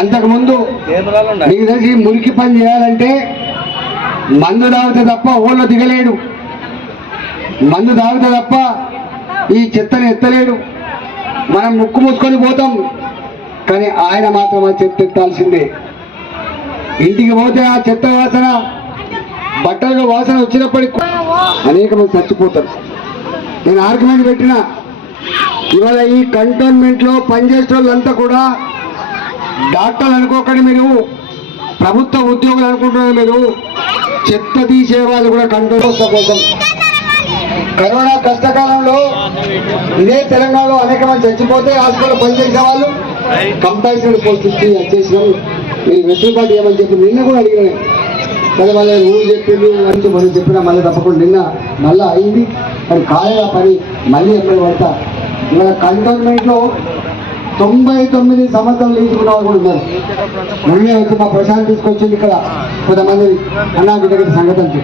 అంతకుముందు మీకు తెలిసి మురికి పని చేయాలంటే మందు తాగితే తప్ప ఓళ్ళో దిగలేడు, మందు తాగితే తప్ప ఈ చెత్తను ఎత్తలేడు. మనం ముక్కు మూసుకొని పోతాం, కానీ ఆయన మాత్రం ఆ చెత్త ఎత్తాల్సిందే. ఇంటికి పోతే ఆ చెత్త వాసన, బట్టల వాసన వచ్చినప్పటికీ అనేక మంది చచ్చిపోతారు. నేను ఆర్గ్యుమెంట్ పెట్టిన, ఇవాళ ఈ కంటోన్మెంట్ లో పనిచేసే వాళ్ళంతా కూడా డాక్టర్లు అనుకోకండి, మీరు ప్రభుత్వ ఉద్యోగులు అనుకుంటున్నారు, మీరు చెత్త తీసే వాళ్ళు కూడా కంట్రోల్ కోసం. కరోనా కష్టకాలంలో ఇదే తెలంగాణలో అనేక మంది చచ్చిపోతే హాస్పిటల్ పనిచేసే వాళ్ళు కంపల్సరీ పోస్ట్ వచ్చేసినారు, మీరు వెసులుబాటు ఏమని చెప్పి నిన్న కూడా అడిగినారు. కానీ వాళ్ళ ఊరు చెప్పింది మంచి మనం చెప్పినా మళ్ళీ తప్పకుండా నిన్న మళ్ళీ అయింది. కానీ కాలేదా పని మళ్ళీ ఎప్పుడు పడతా. ఇవాళ కంటోన్మెంట్ లో 99 సంవత్సరాలు తీసుకున్న వాళ్ళు కూడా ఉన్నారు. మొన్నే వచ్చి మా ప్రశాంత్ తీసుకొచ్చింది ఇక్కడ కొంతమంది అన్నా దగ్గర సంగతి.